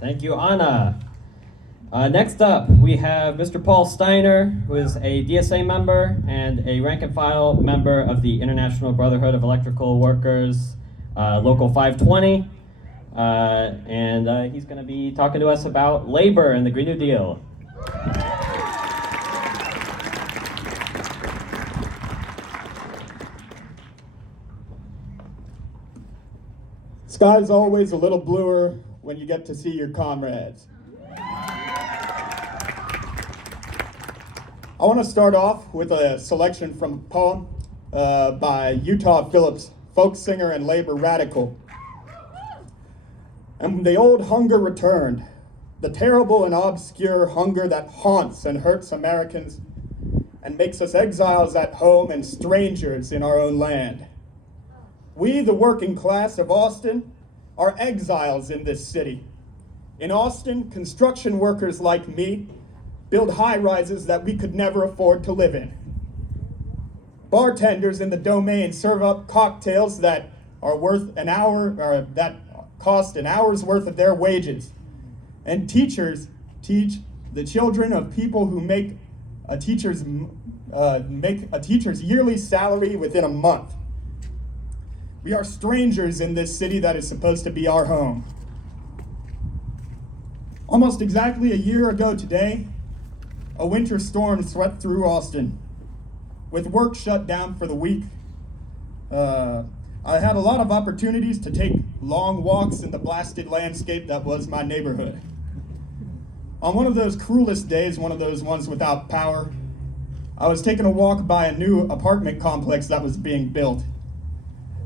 Thank you, Anna. Next up, we have Mr. Paul Steiner, who is a DSA member and a rank and file member of the International Brotherhood of Electrical Workers, Local 520. And he's going to be talking to us about labor and the Green New Deal. Sky's always a little bluer when you get to see your comrades. I want to start off with a selection from a poem by Utah Phillips, folk singer and labor radical. And the old hunger returned, the terrible and obscure hunger that haunts and hurts Americans and makes us exiles at home and strangers in our own land. We, the working class of Austin, are exiles in this city. In Austin, construction workers like me build high-rises that we could never afford to live in. Bartenders in the Domain serve up cocktails that are worth an hour, or that cost an hour's worth of their wages. And teachers teach the children of people who make a teacher's yearly salary within a month. We are strangers in this city that is supposed to be our home. Almost exactly a year ago today, a winter storm swept through Austin. With work shut down for the week, I had a lot of opportunities to take long walks in the blasted landscape that was my neighborhood. On one of those cruelest days, one of those ones without power, I was taking a walk by a new apartment complex that was being built.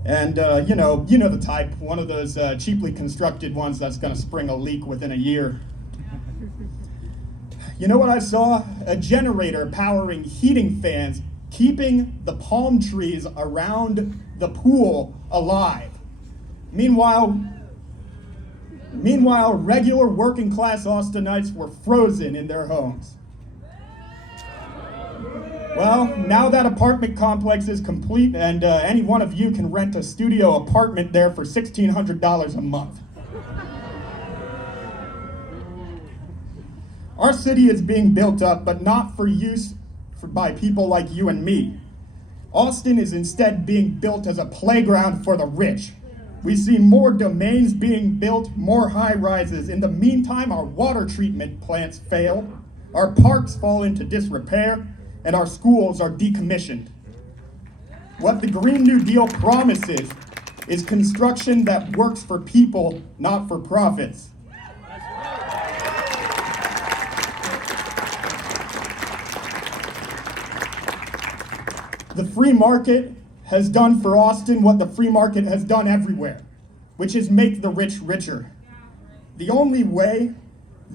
And you know the type, one of those cheaply constructed ones that's gonna spring a leak within a year. You know what I saw? A generator powering heating fans, keeping the palm trees around the pool alive. Meanwhile, regular working class Austinites were frozen in their homes. Well, now that apartment complex is complete and any one of you can rent a studio apartment there for $1,600 a month. Our city is being built up, but not for use by people like you and me. Austin is instead being built as a playground for the rich. We see more domains being built, more high-rises. In the meantime, our water treatment plants fail, our parks fall into disrepair, and our schools are decommissioned. What the Green New Deal promises is construction that works for people, not for profits. The free market has done for Austin what the free market has done everywhere, which is make the rich richer. The only way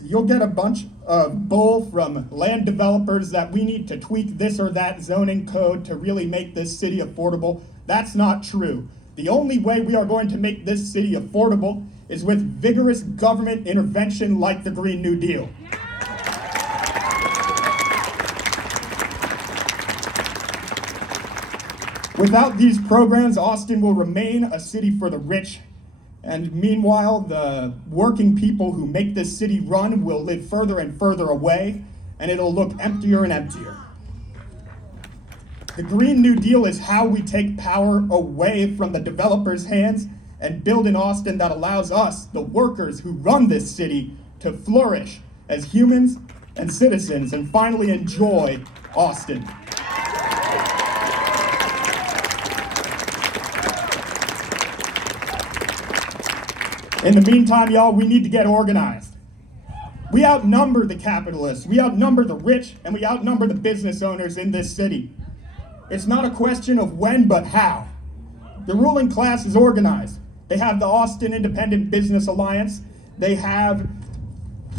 you'll get a bunch of bull from land developers that we need to tweak this or that zoning code to really make this city affordable, that's not true. The only way we are going to make this city affordable is with vigorous government intervention like the Green New Deal. Without these programs, Austin will remain a city for the rich, and meanwhile, the working people who make this city run will live further and further away, and it'll look emptier and emptier. The Green New Deal is how we take power away from the developers' hands and build an Austin that allows us, the workers who run this city, to flourish as humans and citizens and finally enjoy Austin. In the meantime, y'all, we need to get organized. We outnumber the capitalists, we outnumber the rich, and we outnumber the business owners in this city. It's not a question of when, but how. The ruling class is organized. They have the Austin Independent Business Alliance. They have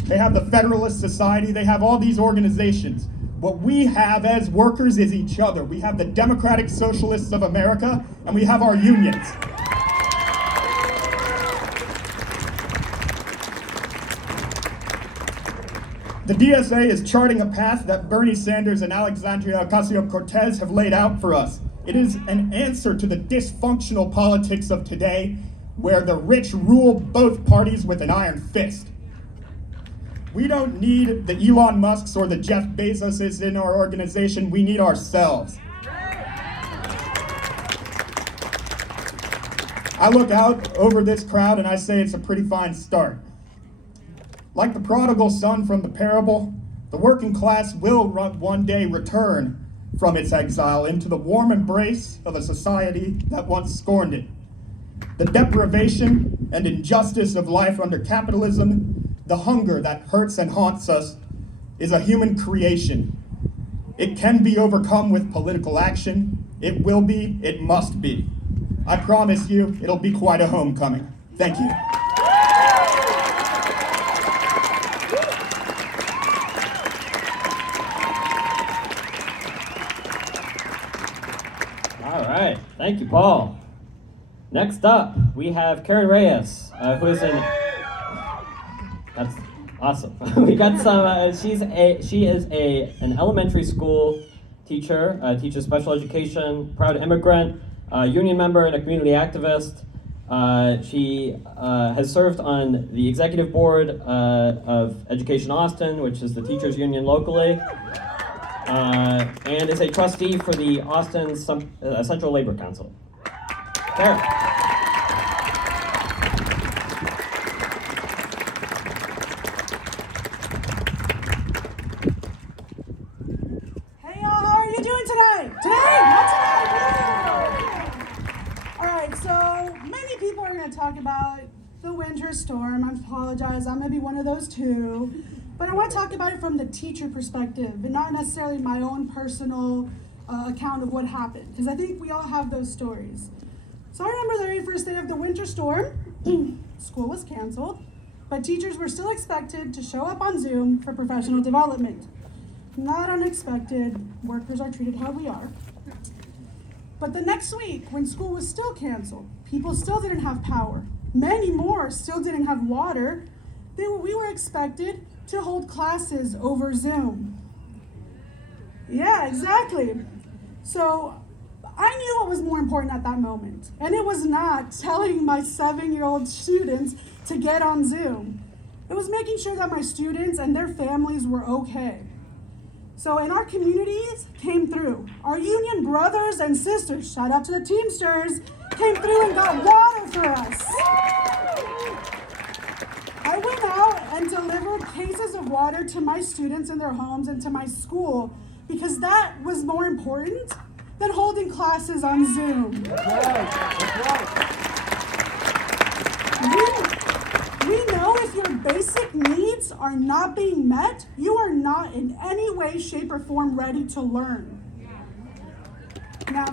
the Federalist Society. They have all these organizations. What we have as workers is each other. We have the Democratic Socialists of America, and we have our unions. The DSA is charting a path that Bernie Sanders and Alexandria Ocasio-Cortez have laid out for us. It is an answer to the dysfunctional politics of today, where the rich rule both parties with an iron fist. We don't need the Elon Musks or the Jeff Bezoses in our organization. We need ourselves. I look out over this crowd and I say it's a pretty fine start. Like the prodigal son from the parable, the working class will one day return from its exile into the warm embrace of a society that once scorned it. The deprivation and injustice of life under capitalism, the hunger that hurts and haunts us, is a human creation. It can be overcome with political action. It will be, it must be. I promise you, it'll be quite a homecoming. Thank you. All right, thank you, Paul. Next up, we have Karen Reyes, who is an. That's awesome. We got some. She is an elementary school teacher, teaches special education, proud immigrant, union member, and a community activist. She has served on the executive board of Education Austin, which is the teachers union locally. And is a trustee for the Austin Central Labor Council. Karen. Hey y'all, how are you doing today? Not today. All right, so many people are going to talk about the winter storm. I apologize, I'm going to be one of those too. But I want to talk about it from the teacher perspective and not necessarily my own personal account of what happened, because I think we all have those stories. So I remember the very first day of the winter storm, school was canceled, but teachers were still expected to show up on Zoom for professional development. Not unexpected, workers are treated how we are. But the next week, when school was still canceled, people still didn't have power. Many more still didn't have water. We were expected to hold classes over Zoom. Yeah, exactly. So I knew what was more important at that moment, and it was not telling my 7-year-old students to get on Zoom. It was making sure that my students and their families were okay. So in our communities came through. Our union brothers and sisters, shout out to the Teamsters, came through and got water for us. I went out and delivered cases of water to my students in their homes and to my school because that was more important than holding classes on Zoom. We know if your basic needs are not being met, you are not in any way, shape, or form ready to learn. Now,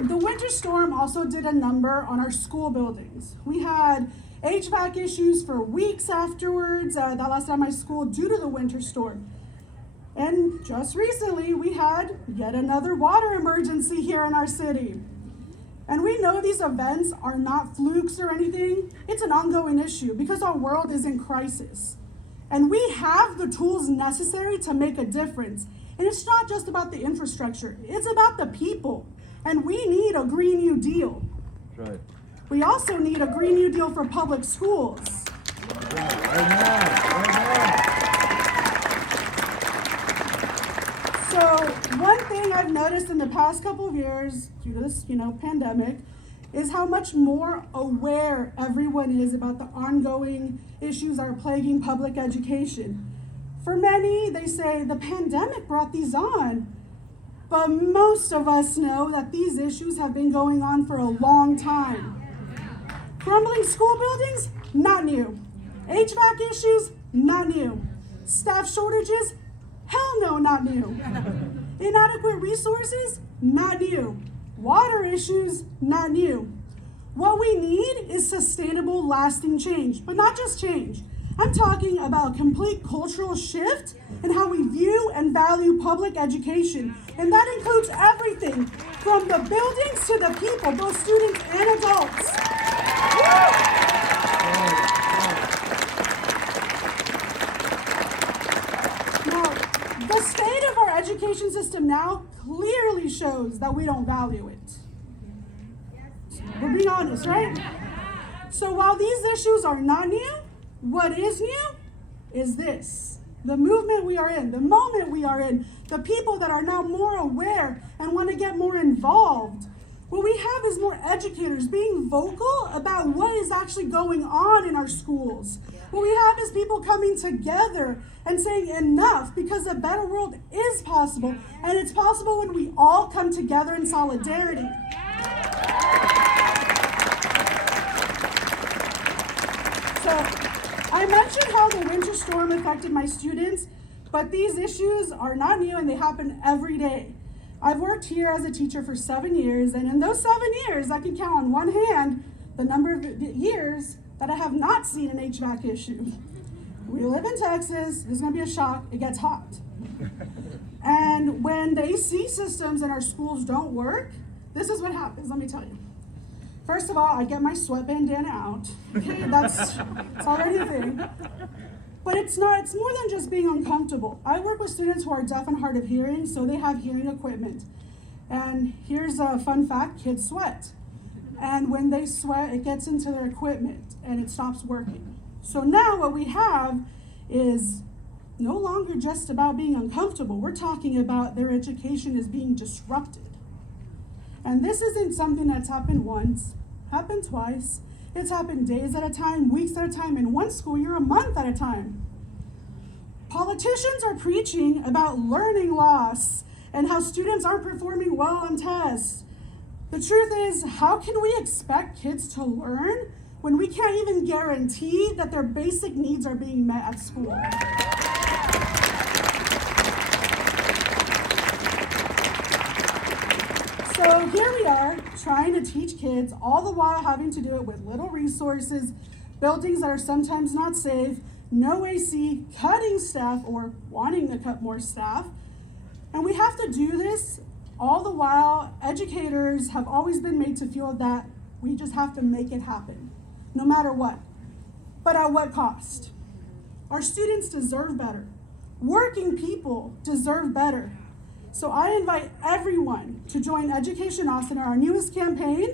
the winter storm also did a number on our school buildings. We had HVAC issues for weeks afterwards that lasted at my school due to the winter storm. And just recently, we had yet another water emergency here in our city. And we know these events are not flukes or anything. It's an ongoing issue because our world is in crisis. And we have the tools necessary to make a difference. And it's not just about the infrastructure, it's about the people. And we need a Green New Deal. That's right. We also need a Green New Deal for public schools. So one thing I've noticed in the past couple of years, due to this, pandemic, is how much more aware everyone is about the ongoing issues that are plaguing public education. For many, they say the pandemic brought these on, but most of us know that these issues have been going on for a long time. Crumbling school buildings, not new. HVAC issues, not new. Staff shortages, hell no, not new. Inadequate resources, not new. Water issues, not new. What we need is sustainable, lasting change, but not just change. I'm talking about a complete cultural shift in how we view and value public education. And that includes everything from the buildings to the people, both students and adults. Now, the state of our education system now clearly shows that we don't value it. We're being honest, right? So while these issues are not new, what is new is this: the movement we are in, the moment we are in, the people that are now more aware and want to get more involved. What we have is more educators being vocal about what is actually going on in our schools. What we have is people coming together and saying enough, because a better world is possible, and it's possible when we all come together in solidarity. So I mentioned how the winter storm affected my students, but these issues are not new and they happen every day. I've worked here as a teacher for 7 years, and in those 7 years, I can count on one hand the number of years that I have not seen an HVAC issue. We live in Texas, this is gonna be a shock, it gets hot. And when the AC systems in our schools don't work, this is what happens, let me tell you. First of all, I get my sweat bandana out. Okay, it's already a thing. But it's more than just being uncomfortable. I work with students who are deaf and hard of hearing, so they have hearing equipment. And here's a fun fact, kids sweat. And when they sweat, it gets into their equipment and it stops working. So now what we have is no longer just about being uncomfortable. We're talking about their education is being disrupted. And this isn't something that's happened once, happened twice. It's happened days at a time, weeks at a time, in one school year, a month at a time. Politicians are preaching about learning loss and how students aren't performing well on tests. The truth is, how can we expect kids to learn when we can't even guarantee that their basic needs are being met at school? So here we are, trying to teach kids, all the while having to do it with little resources, buildings that are sometimes not safe, no AC, cutting staff or wanting to cut more staff. And we have to do this all the while educators have always been made to feel that we just have to make it happen, no matter what. But at what cost? Our students deserve better. Working people deserve better. So I invite everyone to join Education Austin, our newest campaign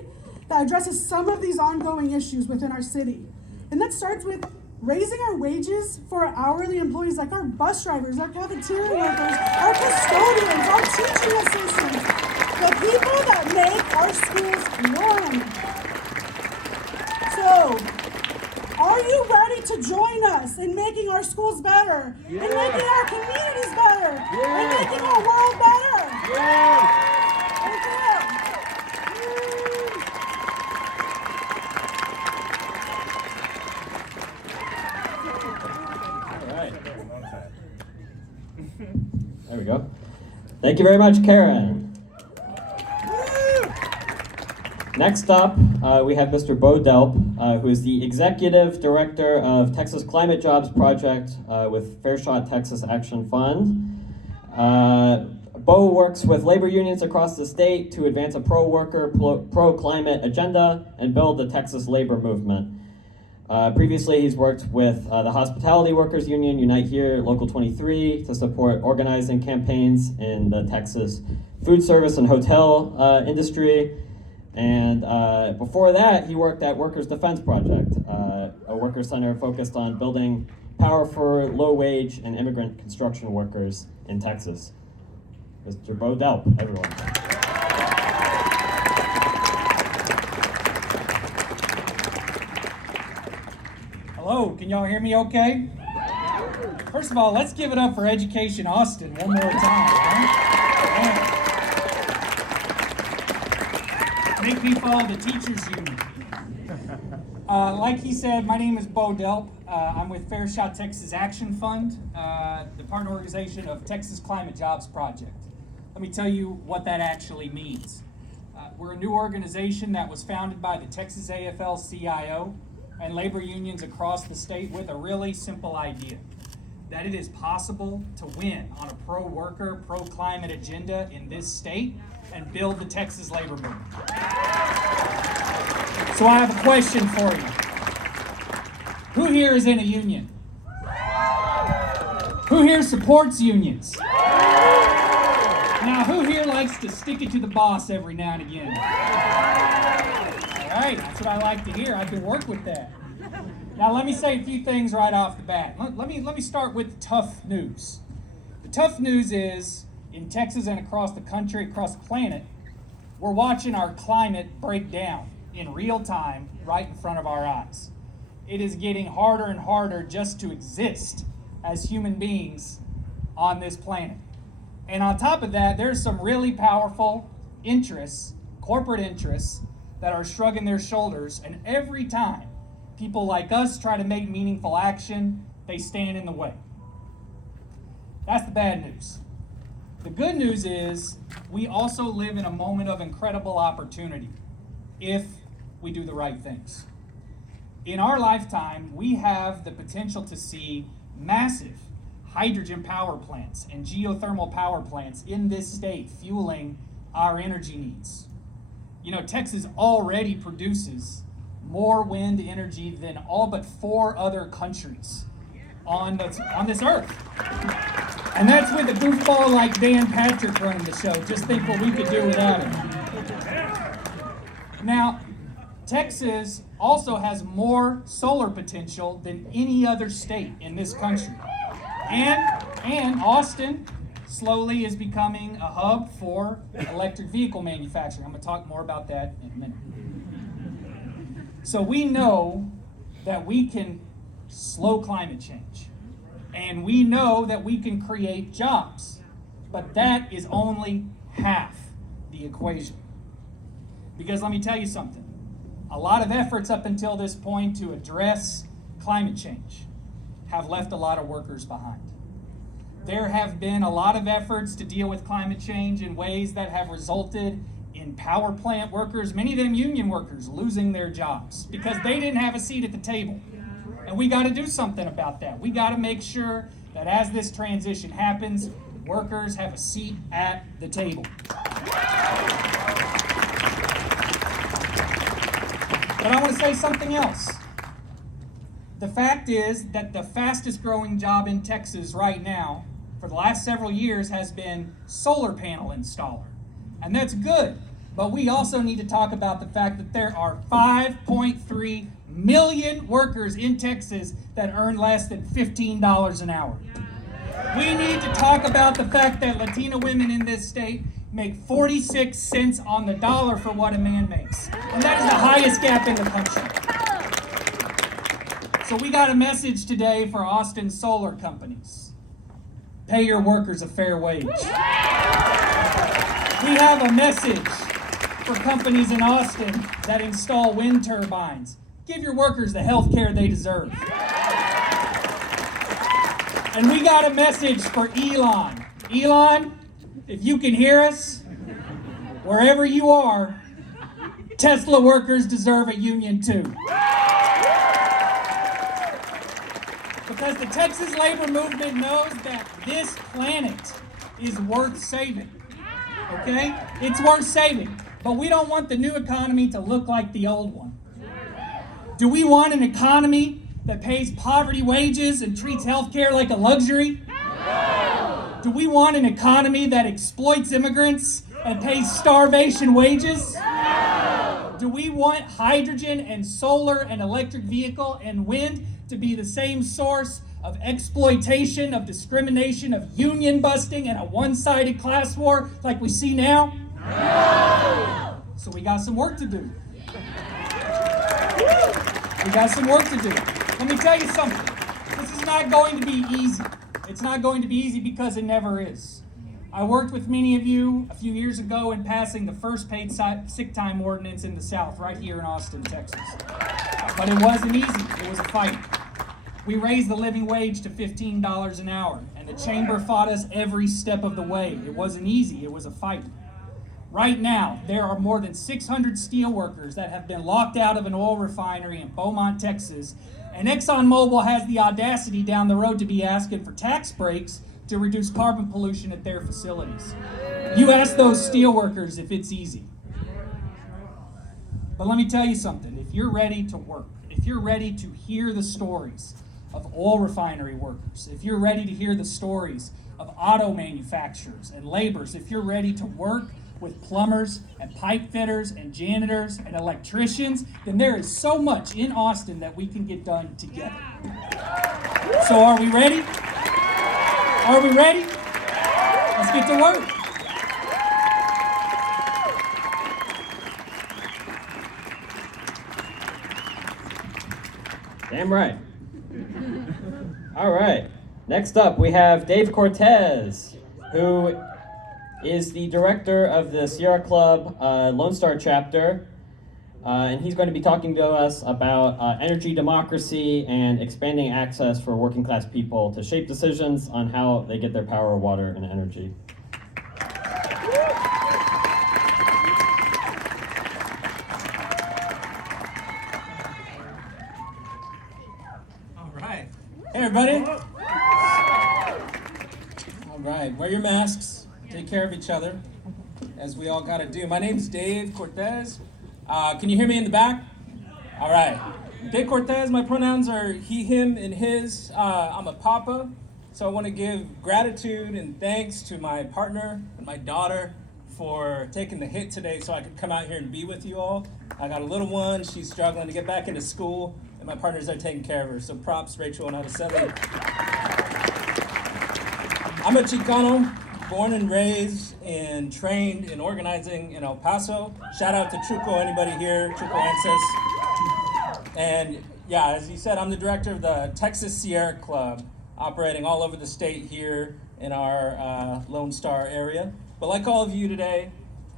that addresses some of these ongoing issues within our city. And that starts with raising our wages for our hourly employees, like our bus drivers, our cafeteria workers, our custodians, our teaching assistants, the people that make our schools run. So, are you ready to join us in making our schools better, in making our communities better, in making our world better? Thank you. All right. There we go. Thank you very much, Karen. Next up, we have Mr. Bo Delp, who is the Executive Director of Texas Climate Jobs Project with Fair Shot Texas Action Fund. Bo works with labor unions across the state to advance a pro-worker, pro-climate agenda and build the Texas labor movement. Previously, he's worked with the Hospitality Workers Union, Unite Here, Local 23, to support organizing campaigns in the Texas food service and hotel industry. And before that, he worked at Workers Defense Project, a worker center focused on building power for low-wage and immigrant construction workers in Texas. Mr. Bo Delp, everyone. Hello, can y'all hear me okay? First of all, let's give it up for Education Austin one more time. Huh? Make me follow the teachers union. Like he said, my name is Bo Delp. I'm with Fair Shot Texas Action Fund, the partner organization of Texas Climate Jobs Project. Let me tell you what that actually means. We're a new organization that was founded by the Texas AFL-CIO and labor unions across the state with a really simple idea, that it is possible to win on a pro-worker, pro-climate agenda in this state and build the Texas labor movement. So I have a question for you. Who here is in a union? Who here supports unions? Now, who here likes to stick it to the boss every now and again? All right, that's what I like to hear. I can work with that. Now let me say a few things right off the bat. Let me start with the tough news. The tough news is, in Texas and across the country, across the planet, we're watching our climate break down in real time right in front of our eyes. It is getting harder and harder just to exist as human beings on this planet. And on top of that, there's some really powerful interests, corporate interests, that are shrugging their shoulders, and every time people like us try to make meaningful action, they stand in the way. That's the bad news. The good news is we also live in a moment of incredible opportunity if we do the right things. In our lifetime, we have the potential to see massive hydrogen power plants and geothermal power plants in this state fueling our energy needs. You know, Texas already produces more wind energy than all but 4 other countries on this earth. And that's with a goofball like Dan Patrick running the show. Just think what we could do without him. Now, Texas also has more solar potential than any other state in this country. And Austin slowly is becoming a hub for electric vehicle manufacturing. I'm going to talk more about that in a minute. So we know that we can slow climate change. And we know that we can create jobs. But that is only half the equation. Because let me tell you something. A lot of efforts up until this point to address climate change have left a lot of workers behind. There have been a lot of efforts to deal with climate change in ways that have resulted in power plant workers, many of them union workers, losing their jobs because they didn't have a seat at the table. And we got to do something about that. We got to make sure that as this transition happens, workers have a seat at the table. But I want to say something else. The fact is that the fastest growing job in Texas right now for the last several years has been solar panel installer. And that's good. But we also need to talk about the fact that there are 5.3 million workers in Texas that earn less than $15 an hour. We need to talk about the fact that Latina women in this state make 46 cents on the dollar for what a man makes. And that is the highest gap in the country. So we got a message today for Austin solar companies. Pay your workers a fair wage. We have a message for companies in Austin that install wind turbines. Give your workers the health care they deserve. And we got a message for Elon. Elon, if you can hear us, wherever you are, Tesla workers deserve a union too. Because the Texas labor movement knows that this planet is worth saving. Okay? It's worth saving. But we don't want the new economy to look like the old one. Do we want an economy that pays poverty wages and treats healthcare like a luxury? No. Do we want an economy that exploits immigrants and pays starvation wages? No. Do we want hydrogen and solar and electric vehicle and wind to be the same source of exploitation, of discrimination, of union busting, and a one-sided class war like we see now? No. So we got some work to do. We got some work to do. Let me tell you something. This is not going to be easy. It's not going to be easy because it never is. I worked with many of you a few years ago in passing the first paid sick time ordinance in the South, right here in Austin, Texas. But it wasn't easy. It was a fight. We raised the living wage to $15 an hour, and the chamber fought us every step of the way. It wasn't easy. It was a fight. Right now, there are more than 600 steelworkers that have been locked out of an oil refinery in Beaumont, Texas, and ExxonMobil has the audacity down the road to be asking for tax breaks to reduce carbon pollution at their facilities. You ask those steelworkers if it's easy. But let me tell you something. If you're ready to work, if you're ready to hear the stories of oil refinery workers, if you're ready to hear the stories of auto manufacturers and laborers, if you're ready to work with plumbers and pipe fitters and janitors and electricians, then there is so much in Austin that we can get done together. So are we ready? Are we ready? Let's get to work. Damn right. All right. Next up, we have Dave Cortes, who is the director of the Sierra Club Lone Star chapter. And he's going to be talking to us about energy democracy and expanding access for working class people to shape decisions on how they get their power, water, and energy. All right. Hey, everybody. All right. Wear your masks. Take care of each other, as we all got to do. My name's Dave Cortes. Can you hear me in the back? All right. Dave Cortes, my pronouns are he, him, and his. I'm a papa, so I want to give gratitude and thanks to my partner and my daughter for taking the hit today so I could come out here and be with you all. I got a little one. She's struggling to get back into school, and my partners are taking care of her. So props, Rachel and Araceli. I'm a Chicano, born and raised and trained in organizing in El Paso. Shout out to Chuco, anybody here, Chuco Ances. And yeah, as you said, I'm the director of the Texas Sierra Club, operating all over the state here in our Lone Star area. But like all of you today,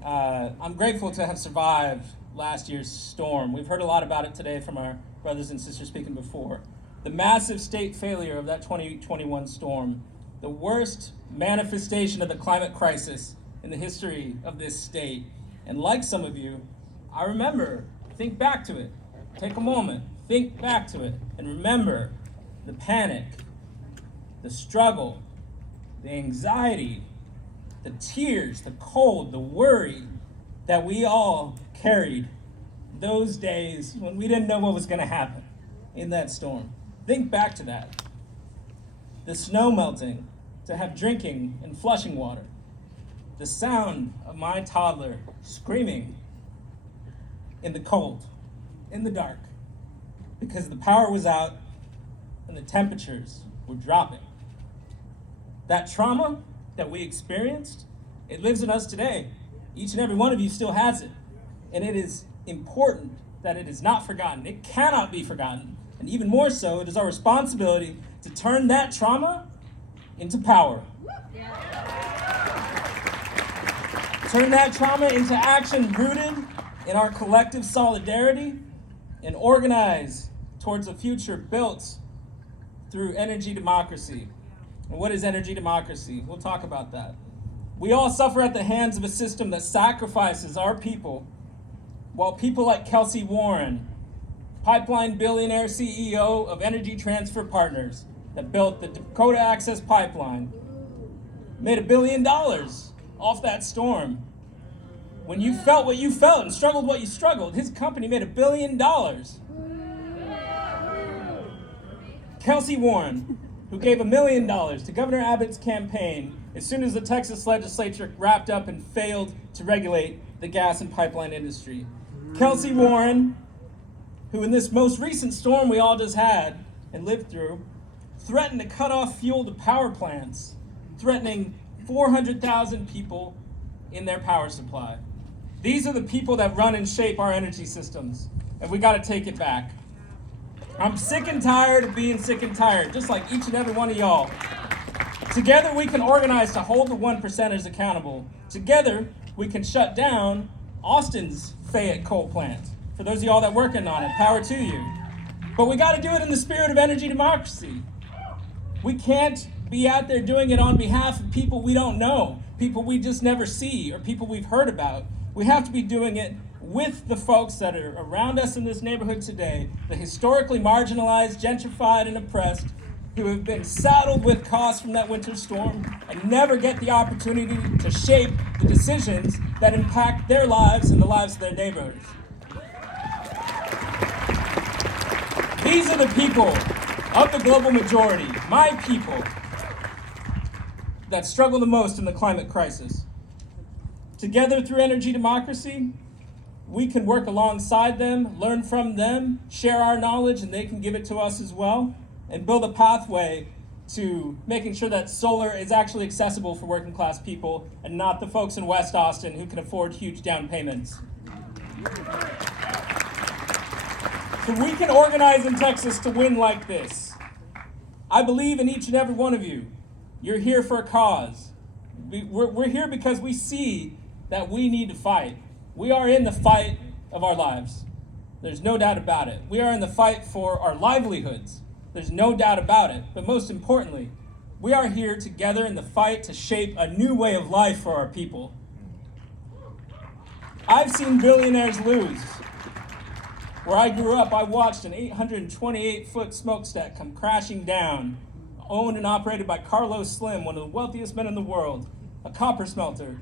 I'm grateful to have survived last year's storm. We've heard a lot about it today from our brothers and sisters speaking before. The massive state failure of that 2021 storm, the worst manifestation of the climate crisis in the history of this state. And like some of you, I remember, think back to it. Take a moment, think back to it, and remember the panic, the struggle, the anxiety, the tears, the cold, the worry that we all carried those days when we didn't know what was going to happen in that storm. Think back to that. The snow melting to have drinking and flushing water. The sound of my toddler screaming in the cold, in the dark, because the power was out and the temperatures were dropping. That trauma that we experienced, it lives in us today. Each and every one of you still has it. And it is important that it is not forgotten. It cannot be forgotten. And even more so, it is our responsibility to turn that trauma into power. Turn that trauma into action rooted in our collective solidarity and organize towards a future built through energy democracy. And what is energy democracy? We'll talk about that. We all suffer at the hands of a system that sacrifices our people, while people like Kelsey Warren, pipeline billionaire CEO of Energy Transfer Partners, that built the Dakota Access Pipeline, made $1 billion off that storm. When you felt what you felt and struggled what you struggled, his company made $1 billion. Kelsey Warren, who gave $1 million to Governor Abbott's campaign as soon as the Texas legislature wrapped up and failed to regulate the gas and pipeline industry. Kelsey Warren, who in this most recent storm we all just had and lived through, threatened to cut off fuel to power plants, threatening 400,000 people in their power supply. These are the people that run and shape our energy systems, and we gotta take it back. I'm sick and tired of being sick and tired, just like each and every one of y'all. Together we can organize to hold the 1%ers accountable. Together we can shut down Austin's Fayette coal plant. For those of y'all that are working on it, power to you. But we gotta do it in the spirit of energy democracy. We can't be out there doing it on behalf of people we don't know, people we just never see, or people we've heard about. We have to be doing it with the folks that are around us in this neighborhood today, the historically marginalized, gentrified, and oppressed, who have been saddled with costs from that winter storm and never get the opportunity to shape the decisions that impact their lives and the lives of their neighborhoods. These are the people of the global majority, my people, that struggle the most in the climate crisis. Together through energy democracy, we can work alongside them, learn from them, share our knowledge, and they can give it to us as well, and build a pathway to making sure that solar is actually accessible for working class people and not the folks in West Austin who can afford huge down payments. So we can organize in Texas to win like this. I believe in each and every one of you. You're here for a cause. We're here because we see that we need to fight. We are in the fight of our lives. There's no doubt about it. We are in the fight for our livelihoods. There's no doubt about it. But most importantly, we are here together in the fight to shape a new way of life for our people. I've seen billionaires lose. Where I grew up, I watched an 828-foot smokestack come crashing down, owned and operated by Carlos Slim, one of the wealthiest men in the world, a copper smelter,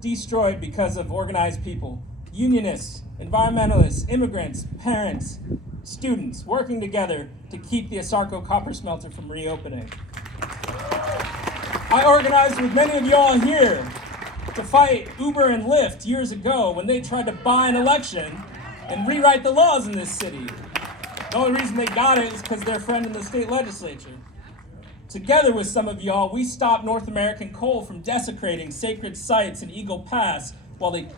destroyed because of organized people, unionists, environmentalists, immigrants, parents, students, working together to keep the Asarco copper smelter from reopening. I organized with many of y'all here to fight Uber and Lyft years ago when they tried to buy an election and rewrite the laws in this city. The only reason they got it is because they're a friend in the state legislature. Together with some of y'all, we stopped North American coal from desecrating sacred sites in Eagle Pass while they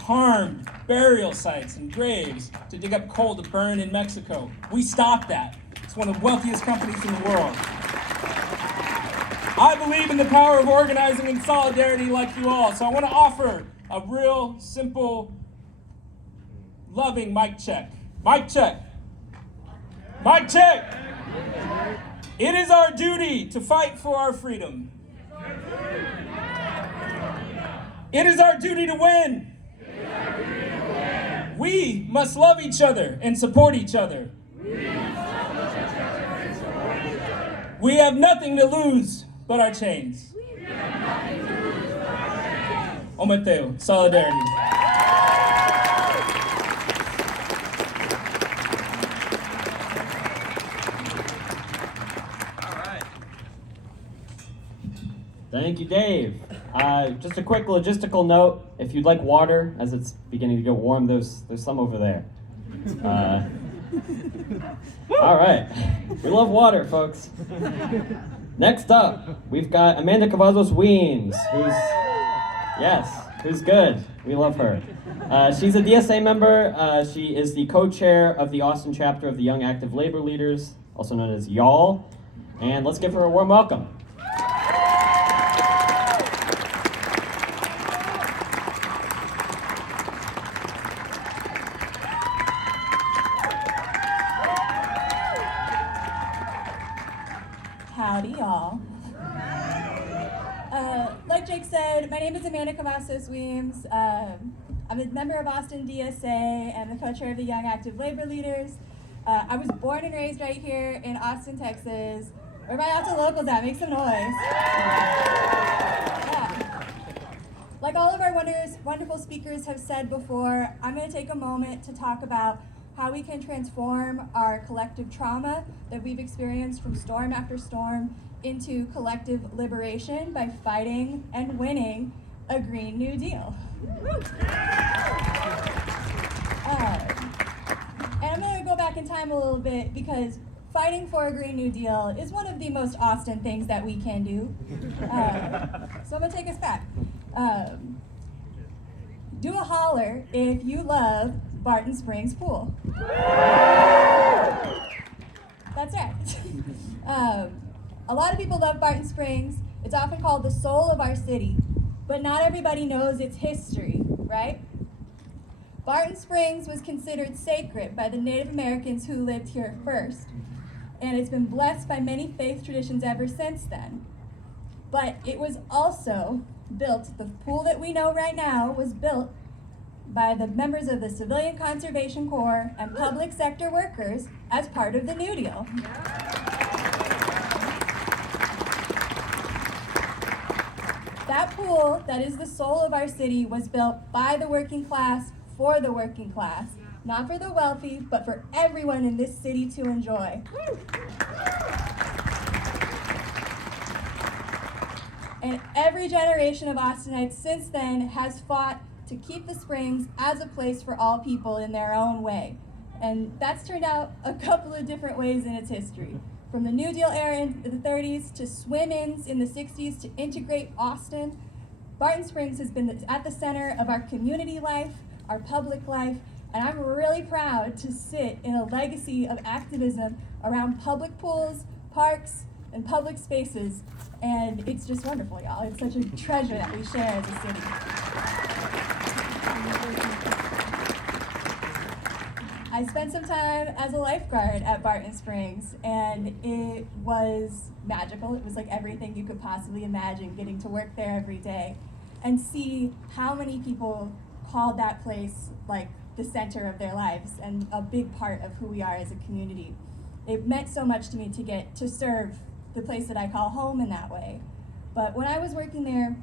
harmed burial sites and graves to dig up coal to burn in Mexico. We stopped that. It's one of the wealthiest companies in the world. I believe in the power of organizing in solidarity like you all, so I want to offer a real simple, loving mic check. Mic check. Mic check. It is our duty to fight for our freedom. It is our duty to win. We must love each other and support each other. We have nothing to lose but our chains. Ometeo, solidarity. Thank you, Dave. Just a quick logistical note. If you'd like water, as it's beginning to get warm, there's some over there. All right. We love water, folks. Next up, we've got Amanda Cavazos Weems, who's good. We love her. She's a DSA member. She is the co-chair of the Austin chapter of the Young Active Labor Leaders, also known as YALL. And let's give her a warm welcome. Howdy, y'all. Like Jake said, my name is Amanda Camacho Weems. I'm a member of Austin DSA and the co-chair of the Young Active Labor Leaders. I was born and raised right here in Austin, Texas. Where my Austin locals at? Make some noise. Yeah. Like all of our wonderful speakers have said before, I'm going to take a moment to talk about how we can transform our collective trauma that we've experienced from storm after storm into collective liberation by fighting and winning a Green New Deal. And I'm going to go back in time a little bit because fighting for a Green New Deal is one of the most Austin things that we can do. So I'm going to take us back. Do a holler if you love Barton Springs Pool. That's right. A lot of people love Barton Springs. It's often called the soul of our city, but not everybody knows its history, right? Barton Springs was considered sacred by the Native Americans who lived here first, and it's been blessed by many faith traditions ever since then. But it was also built, the pool that we know right now was built by the members of the Civilian Conservation Corps and public sector workers as part of the New Deal. That pool that is the soul of our city was built by the working class for the working class, not for the wealthy, but for everyone in this city to enjoy. And every generation of Austinites since then has fought to keep the Springs as a place for all people in their own way. And that's turned out a couple of different ways in its history. From the New Deal era in the 30s to swim-ins in the 60s to integrate Austin, Barton Springs has been at the center of our community life, our public life, and I'm really proud to sit in a legacy of activism around public pools, parks, and public spaces. And it's just wonderful, y'all. It's such a treasure that we share as a city. I spent some time as a lifeguard at Barton Springs, and it was magical. It was like everything you could possibly imagine, getting to work there every day and see how many people called that place like the center of their lives and a big part of who we are as a community. It meant so much to me to get to serve the place that I call home in that way. But when I was working there,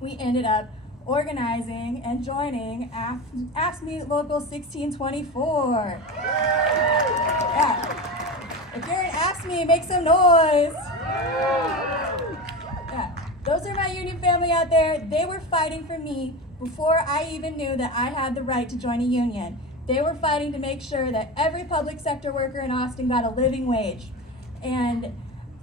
we ended up organizing and joining AFSCME Local 1624. Yeah. If you're an AFSCME, make some noise. Yeah. Those are my union family out there. They were fighting for me before I even knew that I had the right to join a union. They were fighting to make sure that every public sector worker in Austin got a living wage. And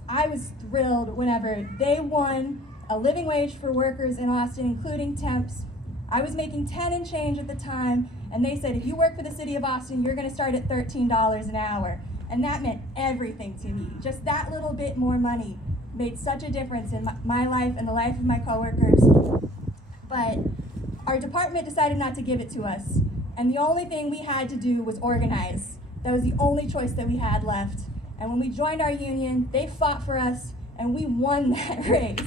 I was thrilled whenever they won a living wage for workers in Austin, including temps. I was making 10 and change at the time, and they said, if you work for the city of Austin, you're gonna start at $13 an hour. And that meant everything to me. Just that little bit more money made such a difference in my life and the life of my coworkers. But our department decided not to give it to us. And the only thing we had to do was organize. That was the only choice that we had left. And when we joined our union, they fought for us, and we won that race.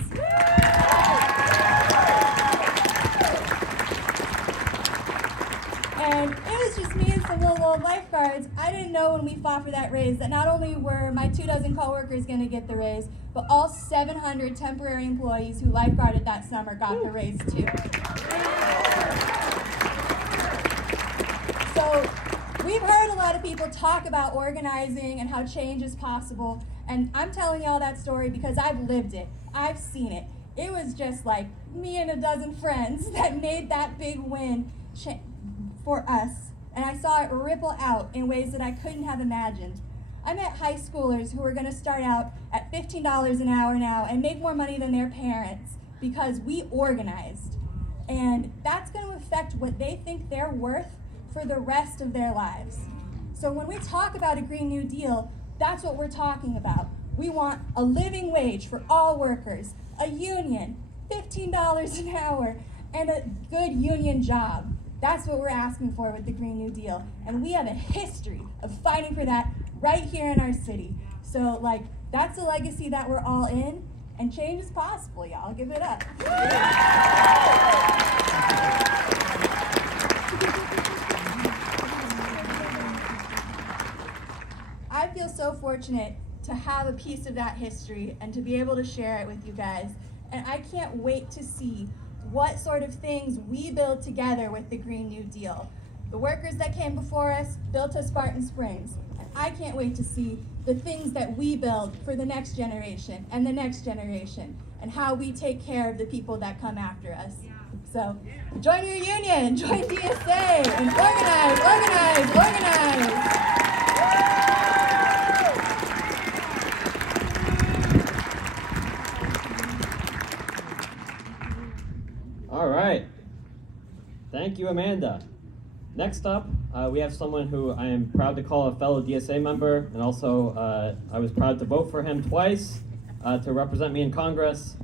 And it was just me and some little lifeguards. I didn't know when we fought for that raise that not only were my 24 coworkers going to get the raise, but all 700 temporary employees who lifeguarded that summer got the raise too. So we've heard a lot of people talk about organizing and how change is possible, and I'm telling y'all that story because I've lived it. I've seen it. It was just like me and a dozen friends that made that big win for us, and I saw it ripple out in ways that I couldn't have imagined. I met high schoolers who were going to start out at $15 an hour now and make more money than their parents because we organized. And that's going to affect what they think they're worth for the rest of their lives. So when we talk about a Green New Deal, that's what we're talking about. We want a living wage for all workers, a union, $15 an hour, and a good union job. That's what we're asking for with the Green New Deal. And we have a history of fighting for that right here in our city. So, that's a legacy that we're all in, and change is possible, y'all. Give it up. I feel so fortunate to have a piece of that history and to be able to share it with you guys. And I can't wait to see what sort of things we build together with the Green New Deal. The workers that came before us built us Barton Springs. And I can't wait to see the things that we build for the next generation and the next generation, and how we take care of the people that come after us. So join your union, join DSA, and organize, organize, organize. All right. Thank you, Amanda. Next up, we have someone who I am proud to call a fellow DSA member, and also I was proud to vote for him twice to represent me in Congress.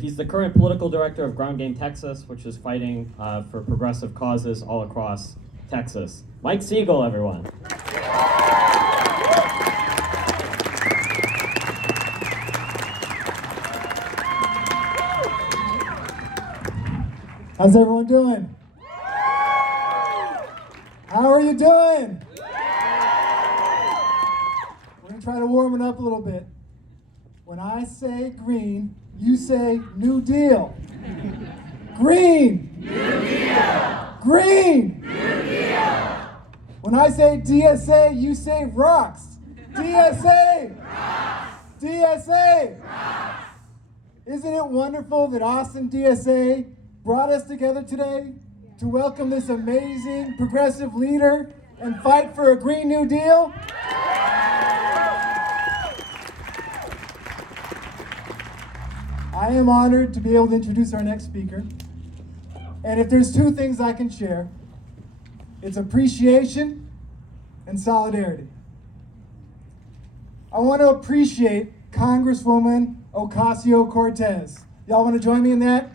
He's the current political director of Ground Game Texas, which is fighting for progressive causes all across Texas. Mike Siegel, everyone. How's everyone doing? How are you doing? We're going to try to warm it up a little bit. When I say green, you say New Deal. Green. New Deal. Green. New Deal. When I say DSA, you say rocks. DSA. Rocks. DSA. Rocks. Isn't it wonderful that Austin DSA brought us together today to welcome this amazing progressive leader and fight for a Green New Deal? I am honored to be able to introduce our next speaker. And if there's two things I can share, it's appreciation and solidarity. I want to appreciate Congresswoman Ocasio-Cortez. Y'all want to join me in that?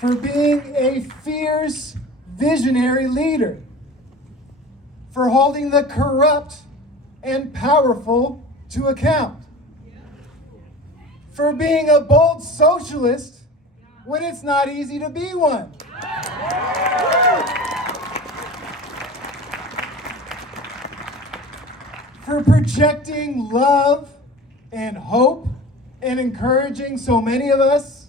For being a fierce, visionary leader. For holding the corrupt and powerful to account. For being a bold socialist when it's not easy to be one. For projecting love and hope and encouraging so many of us.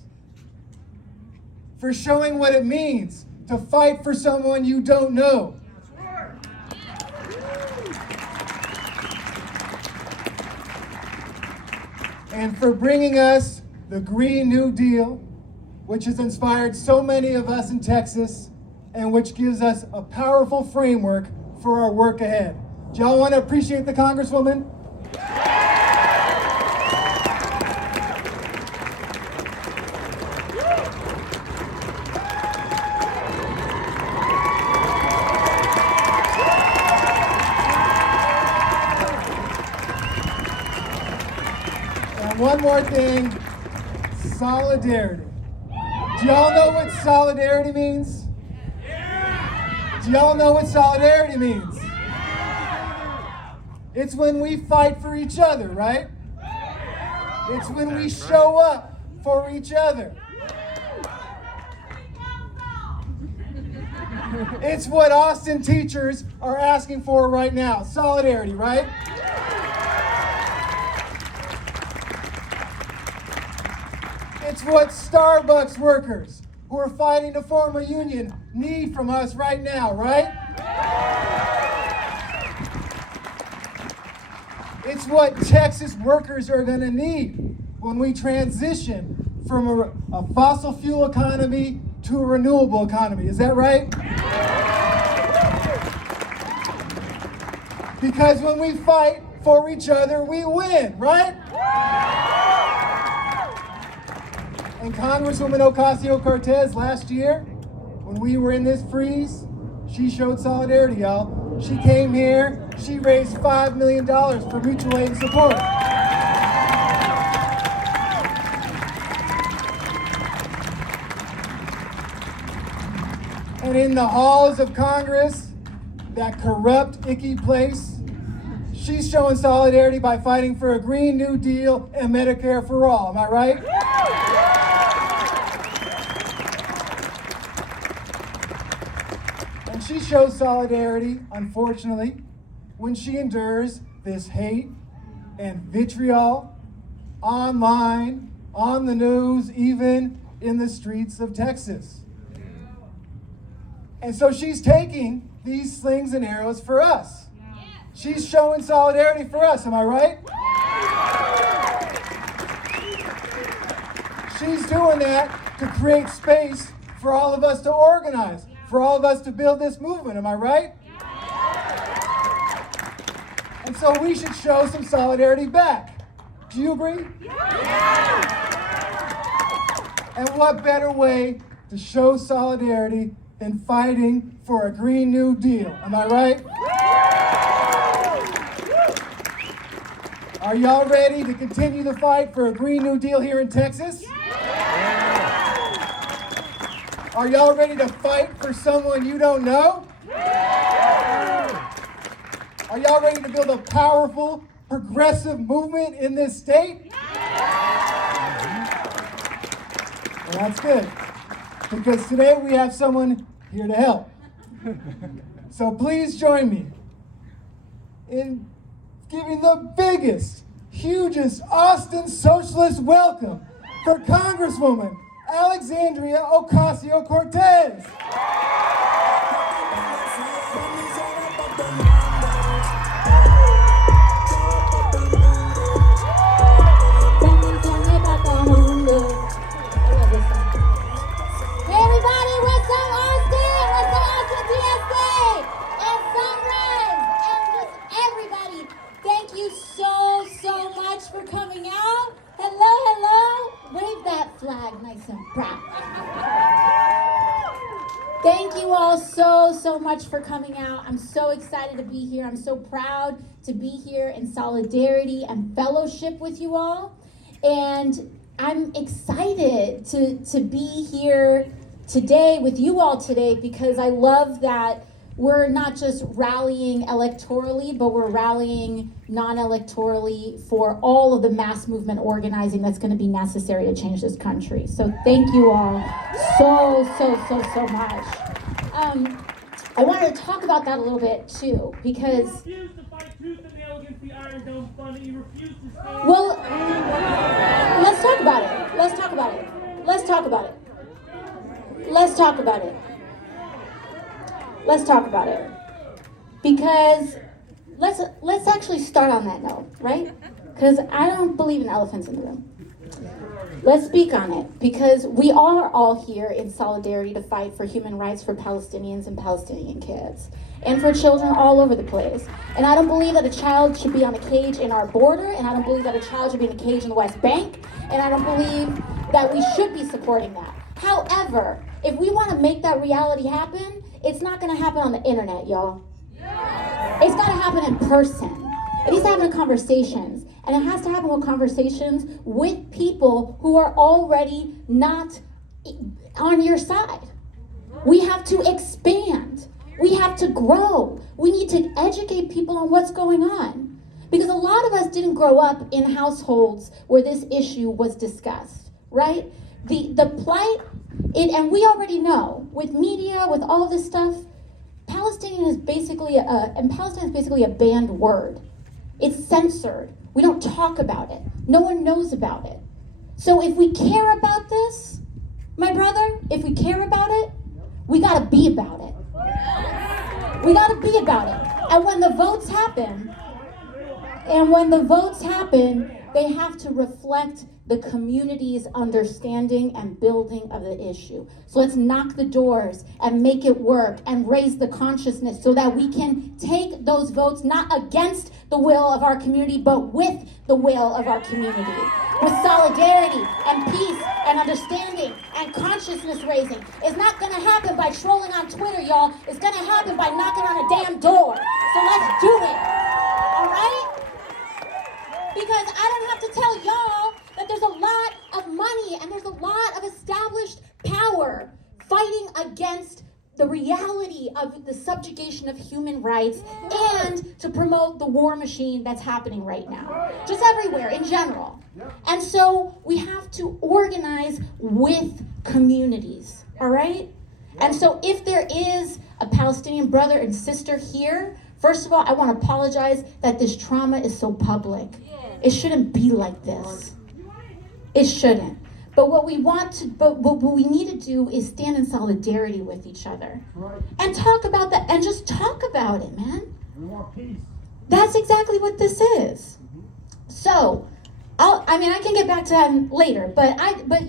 For showing what it means to fight for someone you don't know. And for bringing us the Green New Deal, which has inspired so many of us in Texas, and which gives us a powerful framework for our work ahead. Do y'all want to appreciate the Congresswoman? And one more thing, solidarity. Do y'all know what solidarity means? Do y'all know what solidarity means? It's when we fight for each other, right? It's when we show up for each other. It's what Austin teachers are asking for right now, solidarity, right? It's what Starbucks workers who are fighting to form a union need from us right now, right? It's what Texas workers are going to need when we transition from a fossil fuel economy to a renewable economy. Is that right? Because when we fight for each other, we win, right? And Congresswoman Ocasio-Cortez last year, when we were in this freeze, she showed solidarity, y'all. She came here, she raised $5 million for mutual aid and support. And in the halls of Congress, that corrupt, icky place, she's showing solidarity by fighting for a Green New Deal and Medicare for all. Am I right? And she shows solidarity, unfortunately, when she endures this hate and vitriol online, on the news, even in the streets of Texas. And so she's taking these slings and arrows for us. She's showing solidarity for us, am I right? She's doing that to create space for all of us to organize, for all of us to build this movement, am I right? And so we should show some solidarity back. Do you agree? And what better way to show solidarity than fighting for a Green New Deal, am I right? Are y'all ready to continue the fight for a Green New Deal here in Texas? Are y'all ready to fight for someone you don't know? Are y'all ready to build a powerful, progressive movement in this state? Well, that's good, because today we have someone here to help. So please join me in giving the biggest, hugest Austin socialist welcome for Congresswoman Alexandria Ocasio-Cortez. all so much for coming out. I'm so excited to be here. I'm so proud to be here in solidarity and fellowship with you all. And I'm excited to be here today with you all today, because I love that we're not just rallying electorally, but we're rallying non-electorally for all of the mass movement organizing that's going to be necessary to change this country. So thank you all so much. I wanted to talk about that a little bit too, because You refuse to fight tooth and nail against the Iron Dome funding. You refuse to stand. well, let's talk about it. Let's talk about it. Let's talk about it. Let's talk about it. Let's talk about it. Because let's actually start on that note, right? Because I don't believe in elephants in the room. Let's speak on it, because we are all here in solidarity to fight for human rights for Palestinians and Palestinian kids, and for children all over the place. And I don't believe that a child should be on a cage in our border, and I don't believe that a child should be in a cage in the West Bank, and I don't believe that we should be supporting that. However, if we want to make that reality happen, it's not going to happen on the internet, y'all. It's got to happen in person. It needs to happen in conversations. And it has to happen with conversations with people who are already not on your side. We have to expand. We have to grow. We need to educate people on what's going on. Because a lot of us didn't grow up in households where this issue was discussed, right? The plight, and we already know, with media, with all of this stuff, Palestine is basically a banned word. It's censored. We don't talk about it. No one knows about it. So if we care about this, my brother, if we care about it, we gotta be about it. We gotta be about it. And when the votes happen, they have to reflect the community's understanding and building of the issue. So let's knock the doors and make it work and raise the consciousness so that we can take those votes not against the will of our community, but with the will of our community. With solidarity and peace and understanding and consciousness raising. It's not gonna happen by trolling on Twitter, y'all. It's gonna happen by knocking on a damn door. So let's do it, all right? Because I don't have to tell y'all that there's a lot of money and there's a lot of established power fighting against the reality of the subjugation of human rights and to promote the war machine that's happening right now, just everywhere in general. And so we have to organize with communities, all right? And so if there is a Palestinian brother and sister here, first of all, I want to apologize that this trauma is so public. It shouldn't be like this. It shouldn't. But what we need to do is stand in solidarity with each other. And talk about that, and just talk about it, man. We want peace. That's exactly what this is. So, I can get back to that later, but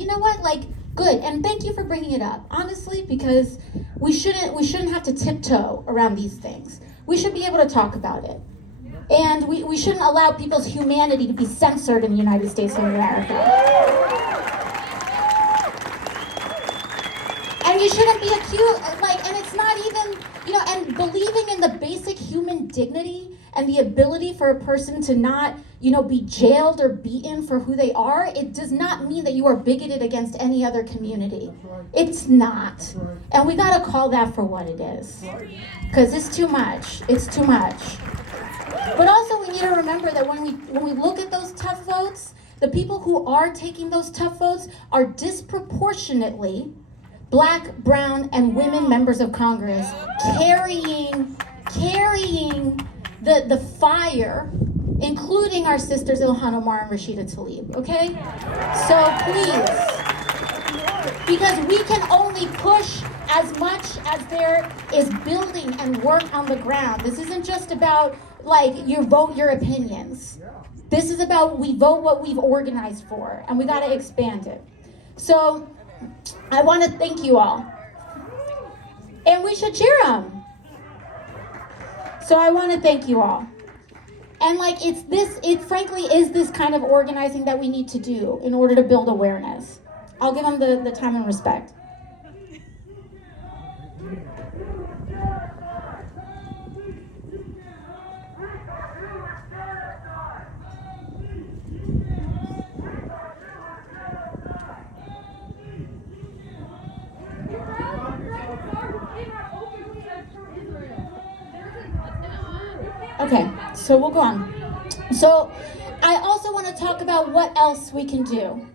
you know what? Like, good, and thank you for bringing it up, honestly, because we shouldn't have to tiptoe around these things. We should be able to talk about it. And we shouldn't allow people's humanity to be censored in the United States of America. And you shouldn't be accused, and it's not even, and believing in the basic human dignity and the ability for a person to not, be jailed or beaten for who they are, it does not mean that you are bigoted against any other community. It's not. And we gotta call that for what it is. Because it's too much. It's too much. But also we need to remember that when we look at those tough votes, the people who are taking those tough votes are disproportionately Black, brown, and women members of Congress carrying the fire, including our sisters Ilhan Omar and Rashida Tlaib, okay? So please, because we can only push as much as there is building and work on the ground. This isn't just about you vote your opinions. This is about we vote what we've organized for, and we gotta expand it. So I wanna thank you all. And we should cheer them. So I wanna thank you all. And it frankly is this kind of organizing that we need to do in order to build awareness. I'll give them the time and respect. Okay, so we'll go on. So I also want to talk about what else we can do.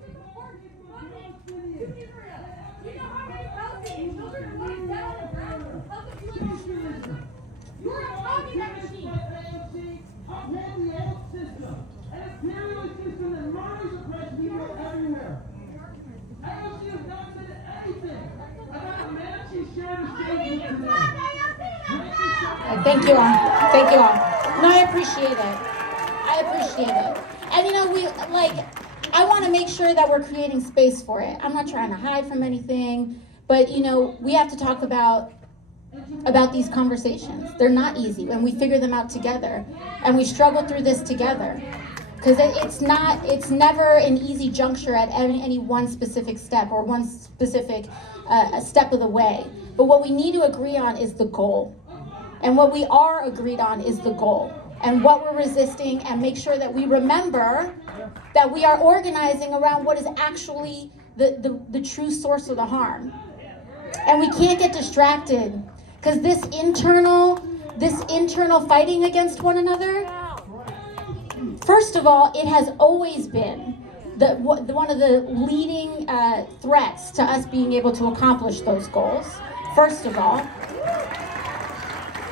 You're a communist machine. AOC uphold the old system, an imperialist system that murders oppressed people everywhere. AOC has not said anything about the man she shared a stage with today. Thank you all. Thank you all. No, I appreciate it. I appreciate it. And you know, I want to make sure that we're creating space for it. I'm not trying to hide from anything, but you know, we have to talk about these conversations. They're not easy, and we figure them out together, and we struggle through this together. Because it's never an easy juncture at any one specific step or one specific step of the way. But what we need to agree on is the goal. And what we are agreed on is the goal. And what we're resisting, and make sure that we remember that we are organizing around what is actually the true source of the harm. And we can't get distracted, because this internal fighting against one another, first of all, it has always been one of the leading threats to us being able to accomplish those goals, first of all.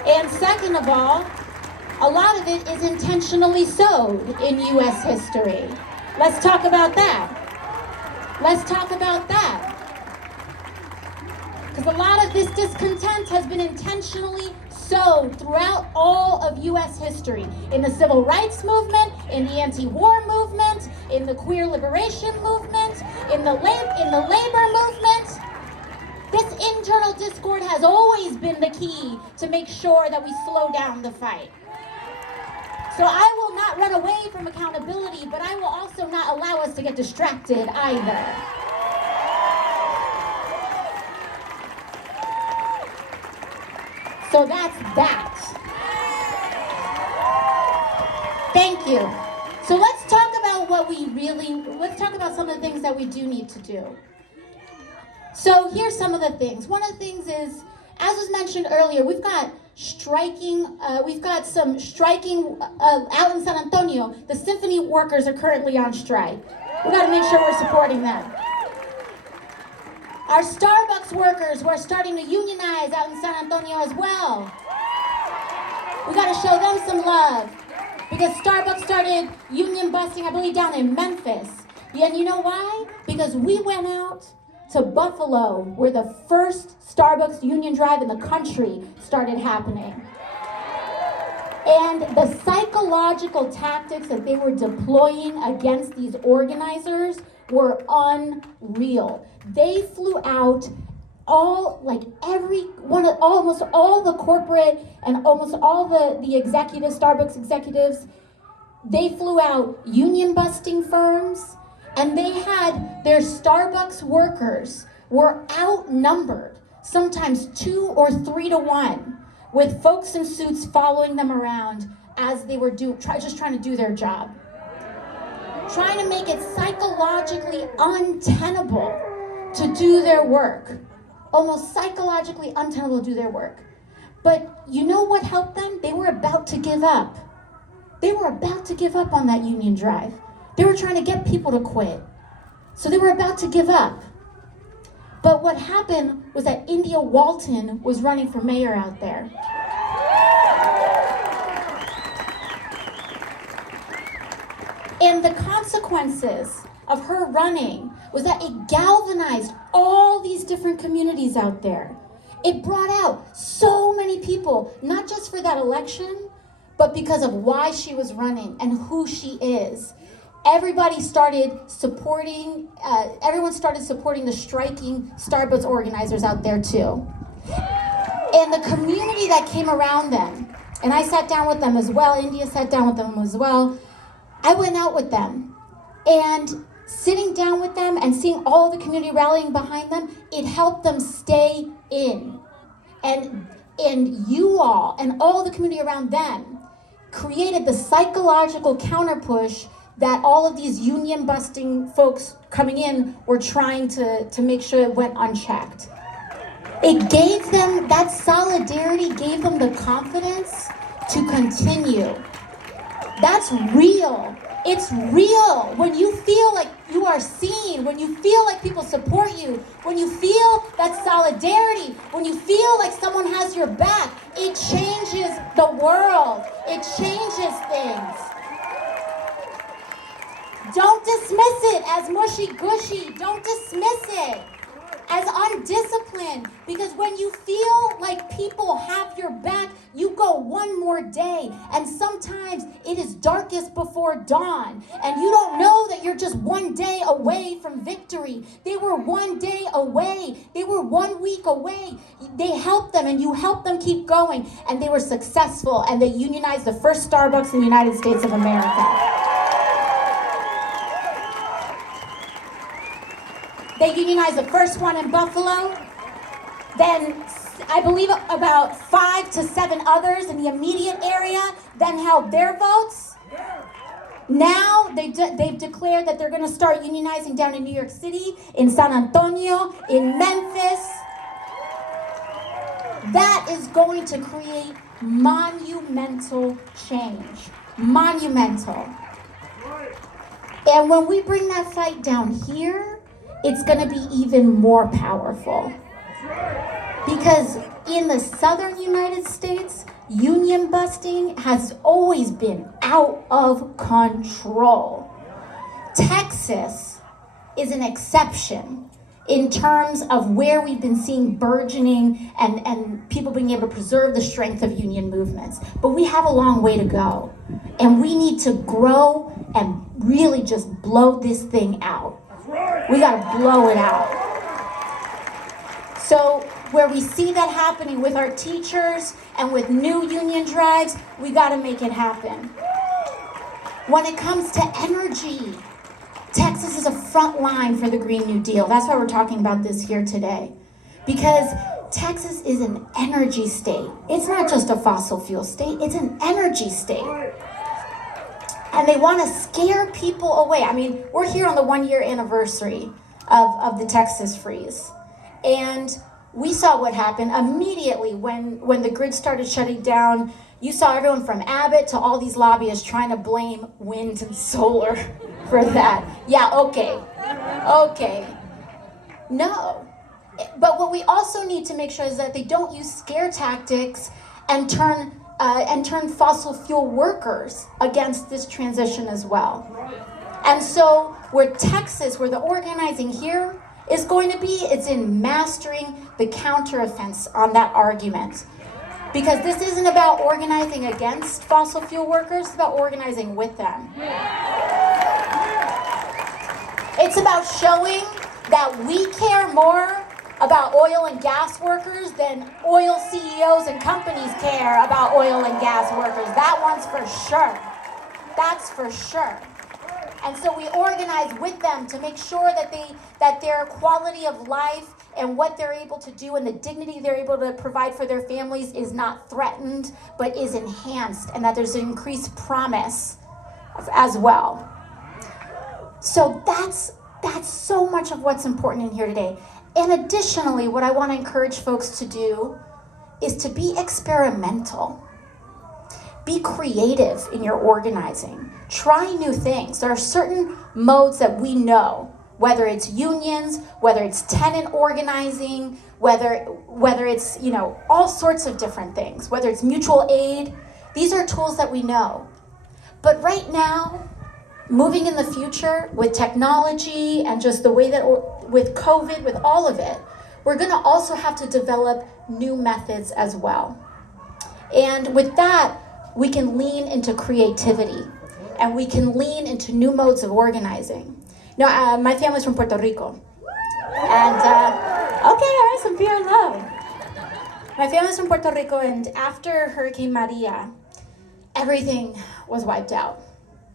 And second of all, a lot of it is intentionally sowed in U.S. history. Let's talk about that. Let's talk about that. Because a lot of this discontent has been intentionally sowed throughout all of U.S. history. In the civil rights movement, in the anti-war movement, in the queer liberation movement, in the labor movement. This internal discord has always been the key to make sure that we slow down the fight. So I will not run away from accountability, but I will also not allow us to get distracted either. So that's that. Thank you. So let's talk about let's talk about some of the things that we do need to do. So here's some of the things. One of the things is, as was mentioned earlier, we've got some striking out in San Antonio. The symphony workers are currently on strike. We got to make sure we're supporting them. Our Starbucks workers who are starting to unionize out in San Antonio as well. We got to show them some love, because Starbucks started union busting, I believe, down in Memphis. And you know why? Because we went out to Buffalo, where the first Starbucks union drive in the country started happening. And the psychological tactics that they were deploying against these organizers were unreal. They flew out almost all the corporate and almost all the executives, Starbucks executives. They flew out union busting firms. And they had their Starbucks workers were outnumbered, sometimes 2 or 3 to 1, with folks in suits following them around as they were just trying to do their job. Trying to make it psychologically untenable to do their work. Almost psychologically untenable to do their work. But you know what helped them? They were about to give up. They were about to give up on that union drive. They were trying to get people to quit. So they were about to give up. But what happened was that India Walton was running for mayor out there. And the consequences of her running was that it galvanized all these different communities out there. It brought out so many people, not just for that election, but because of why she was running and who she is. Everyone started supporting the striking Starbucks organizers out there too. And the community that came around them, and I sat down with them as well, India sat down with them as well. I went out with them, and sitting down with them and seeing all the community rallying behind them, it helped them stay in. And you all and all the community around them created the psychological counterpush that all of these union busting folks coming in were trying to make sure it went It gave them, that solidarity gave them the confidence to to continue. That's real. It's real. When you feel like you are seen, when you feel like people support you, when you feel that solidarity, when you feel like someone has your back, it changes the world. It changes things. Don't dismiss it as mushy-gushy. Don't dismiss it as undisciplined, because when you feel like people have your back, you go one more day, and sometimes it is darkest before dawn, and you don't know that you're just one day away from victory. They were one day away. They were 1 week away. They helped them, and you helped them keep going, and they were successful, and they unionized the first Starbucks in the United States of America. They unionized the first one in Buffalo. Then I believe about 5 to 7 others in the immediate area then held their votes. Now they've declared that they're going to start unionizing down in New York City, in San Antonio, in Memphis. That is going to create monumental change. Monumental. And when we bring that fight down here, it's going to be even more powerful. Because in the southern United States, union busting has always been out of control. Texas is an exception in terms of where we've been seeing burgeoning and people being able to preserve the strength of union movements. But we have a long way to go. And we need to grow and really just blow this thing out. We gotta blow it out. So where we see that happening with our teachers and with new union drives, we gotta make it happen. When it comes to energy, Texas is a front line for the Green New Deal. That's why we're talking about this here today. Because Texas is an energy state. It's not just a fossil fuel state, it's an energy state. And they want to scare people away. I mean, we're here on the 1-year anniversary of the Texas freeze. And we saw what happened immediately when the grid started shutting down. You saw everyone from Abbott to all these lobbyists trying to blame wind and solar for that. Yeah, okay. No. But what we also need to make sure is that they don't use scare tactics and turn fossil fuel workers against this transition as well. And so where the organizing here is going to be, it's in mastering the counteroffense on that argument. Because this isn't about organizing against fossil fuel workers, it's about organizing with them. It's about showing that we care more about oil and gas workers than oil CEOs and companies care about oil and gas workers. That one's for sure. That's for sure. And so we organize with them to make sure that their quality of life and what they're able to do and the dignity they're able to provide for their families is not threatened, but is enhanced, and that there's an increased promise as well. So that's so much of what's important in here today. And additionally, what I want to encourage folks to do is to be experimental. Be creative in your organizing. Try new things. There are certain modes that we know, whether it's unions, whether it's tenant organizing, whether it's, all sorts of different things, whether it's mutual aid. These are tools that we know. But right now, moving in the future with technology and just the way that with COVID, with all of it, we're going to also have to develop new methods as well. And with that, we can lean into creativity and we can lean into new modes of organizing. Now, my family's from Puerto Rico. And, all right, some pure love. My family's from Puerto Rico, and after Hurricane Maria, everything was wiped out.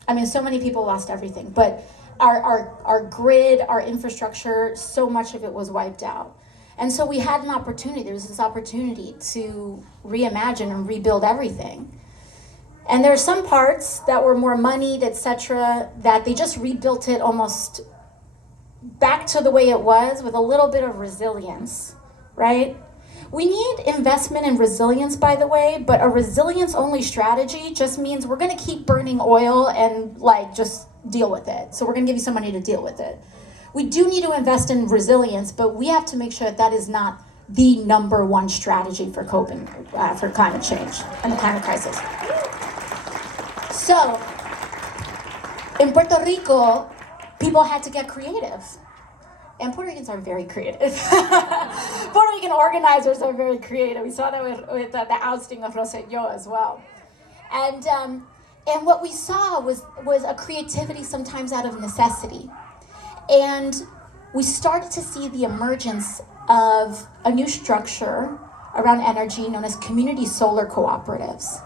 I mean, so many people lost everything, but our grid, our infrastructure, so much of it was wiped out. And so we had an opportunity, there was this opportunity to reimagine and rebuild everything. And there are some parts that were more moneyed, etc., that they just rebuilt it almost back to the way it was with a little bit of resilience, right? We need investment in resilience, by the way, but a resilience-only strategy just means we're gonna keep burning oil and like just deal with it. So we're gonna give you some money to deal with it. We do need to invest in resilience, but we have to make sure that that is not the number one strategy for coping for climate change and the climate crisis. So, in Puerto Rico, people had to get creative. And Puerto Ricans are very creative. Puerto Rican organizers are very creative. We saw that with the ousting of Rosselló as well. And what we saw was a creativity sometimes out of necessity. And we started to see the emergence of a new structure around energy known as community solar cooperatives.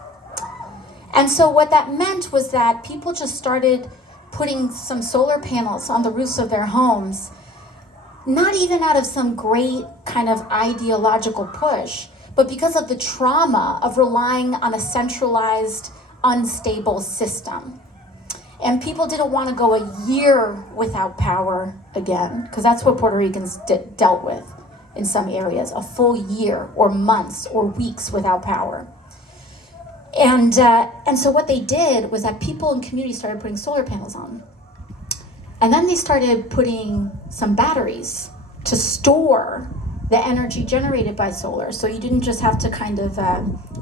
And so what that meant was that people just started putting some solar panels on the roofs of their homes, not even out of some great kind of ideological push, but because of the trauma of relying on a centralized, unstable system. And people didn't want to go a year without power again, because that's what Puerto Ricans dealt with in some areas, a full year or months or weeks without power. And so what they did was that people in communities started putting solar panels on. And then they started putting some batteries to store the energy generated by solar. So you didn't just have to kind of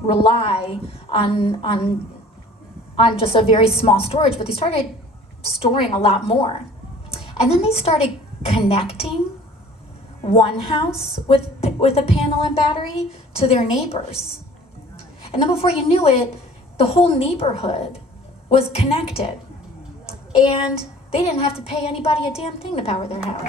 rely on just a very small storage, but they started storing a lot more. And then they started connecting one house with a panel and battery to their neighbors. And then before you knew it, the whole neighborhood was connected. And they didn't have to pay anybody a damn thing to power their house.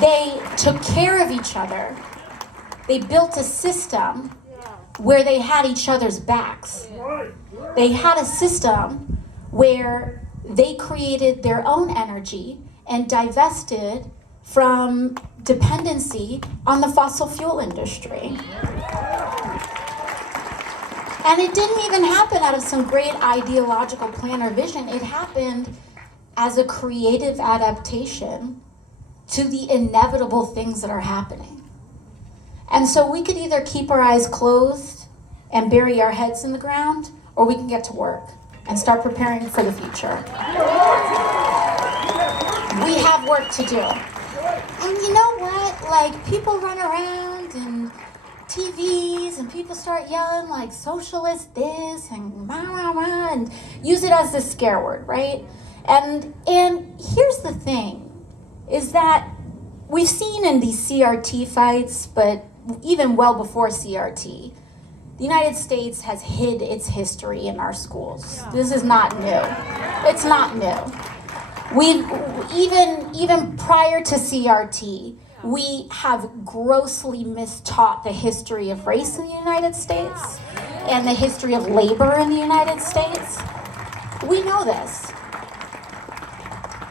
They took care of each other. They built a system where they had each other's backs. They had a system where they created their own energy and divested from dependency on the fossil fuel industry. And it didn't even happen out of some great ideological plan or vision. It happened as a creative adaptation to the inevitable things that are happening. And so we could either keep our eyes closed and bury our heads in the ground, or we can get to work and start preparing for the future. We have work to do. And you know what? Like, people run around and TVs and people start yelling like socialist this and rah, rah, rah, and use it as the scare word, right? And here's the thing, is that we've seen in these CRT fights, but even well before CRT, the United States has hid its history in our schools. This is not new. It's not new. We've even prior to CRT, we have grossly mistaught the history of race in the United States and the history of labor in the United States. We know this.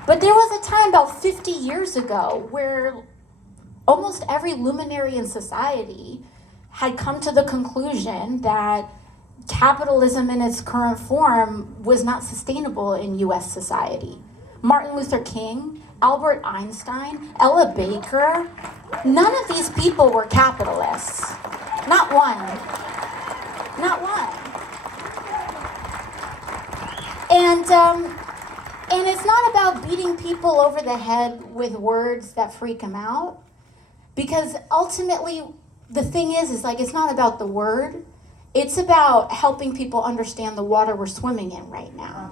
But there was a time about 50 years ago where almost every luminary in society had come to the conclusion that capitalism in its current form was not sustainable in US society. Martin Luther King, Albert Einstein, Ella Baker, none of these people were capitalists. Not one. Not one. And it's not about beating people over the head with words that freak them out, because ultimately the thing is like, it's not about the word, it's about helping people understand the water we're swimming in right now.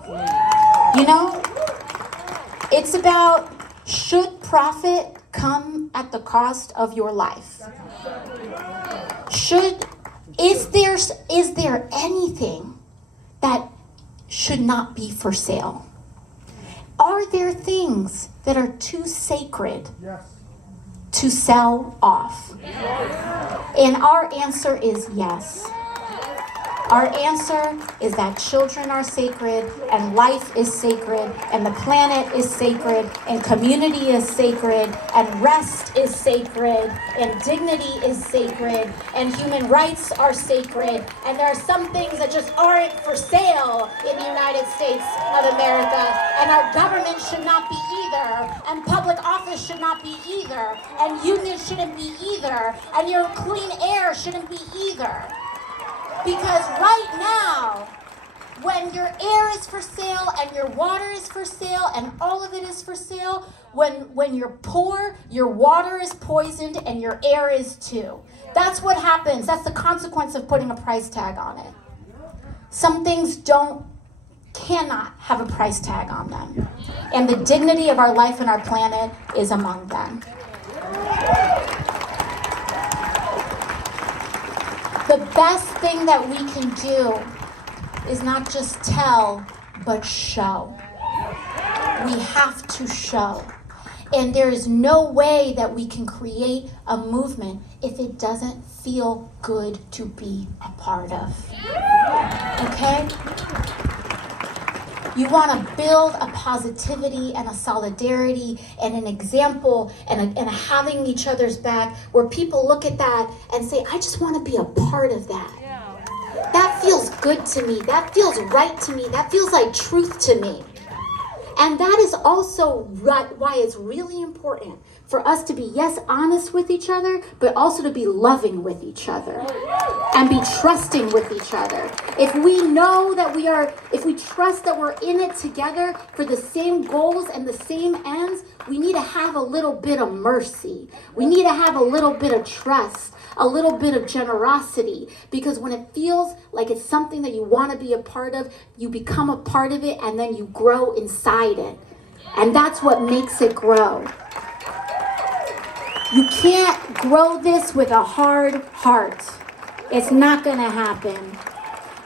You know? It's about, should profit come at the cost of your life? Is there anything that should not be for sale? Are there things that are too sacred to sell off? And our answer is yes. Our answer is that children are sacred, and life is sacred, and the planet is sacred, and community is sacred, and rest is sacred, and dignity is sacred, and human rights are sacred, and there are some things that just aren't for sale in the United States of America, and our government should not be either, and public office should not be either, and unions shouldn't be either, and your clean air shouldn't be either. Because right now, when your air is for sale and your water is for sale and all of it is for sale, when you're poor, your water is poisoned and your air is too. That's what happens. That's the consequence of putting a price tag on it. Some things cannot have a price tag on them. And the dignity of our life and our planet is among them. The best thing that we can do is not just tell, but show. We have to show. And there is no way that we can create a movement if it doesn't feel good to be a part of. Okay? You want to build a positivity and a solidarity and an example and a having each other's back where people look at that and say, I just want to be a part of that. That feels good to me. That feels right to me. That feels like truth to me. And that is also why it's really important for us to be, yes, honest with each other, but also to be loving with each other and be trusting with each other. If we know that if we trust that we're in it together for the same goals and the same ends, we need to have a little bit of mercy. We need to have a little bit of trust, a little bit of generosity, because when it feels like it's something that you want to be a part of, you become a part of it and then you grow inside it. And that's what makes it grow. You can't grow this with a hard heart. It's not going to happen.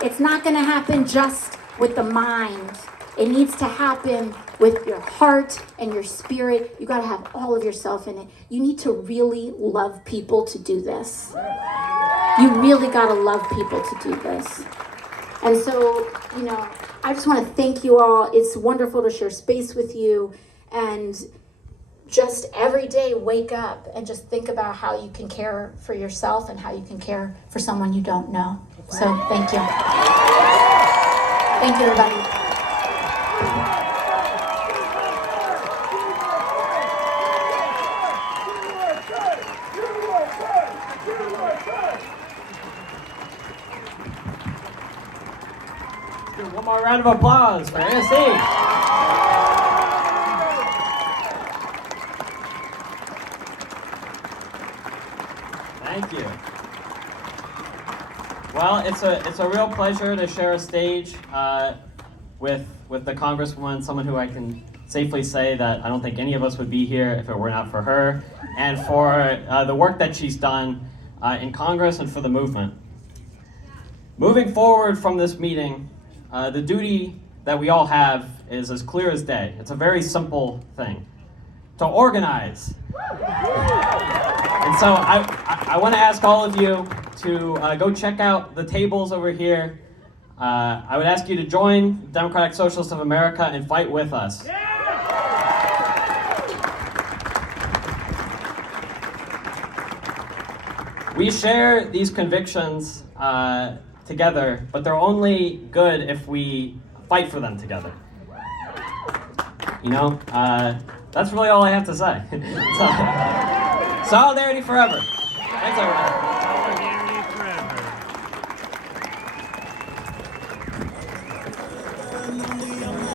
It's not going to happen just with the mind. It needs to happen with your heart and your spirit. You got to have all of yourself in it. You need to really love people to do this. You really got to love people to do this. And so, I just want to thank you all. It's wonderful to share space with you. And just every day wake up and just think about how you can care for yourself and how you can care for someone you don't know. So thank you. Thank you, everybody. Let's do one more round of applause for AOC. Thank you. Well, it's a real pleasure to share a stage with the Congresswoman, someone who I can safely say that I don't think any of us would be here if it were not for her, and for the work that she's done in Congress and for the movement. Moving forward from this meeting, the duty that we all have is as clear as day. It's a very simple thing: to organize. And so I want to ask all of you to go check out the tables over here. I would ask you to join the Democratic Socialists of America and fight with us. We share these convictions together, but they're only good if we fight for them together. That's really all I have to say. So, solidarity forever. Thanks, everyone.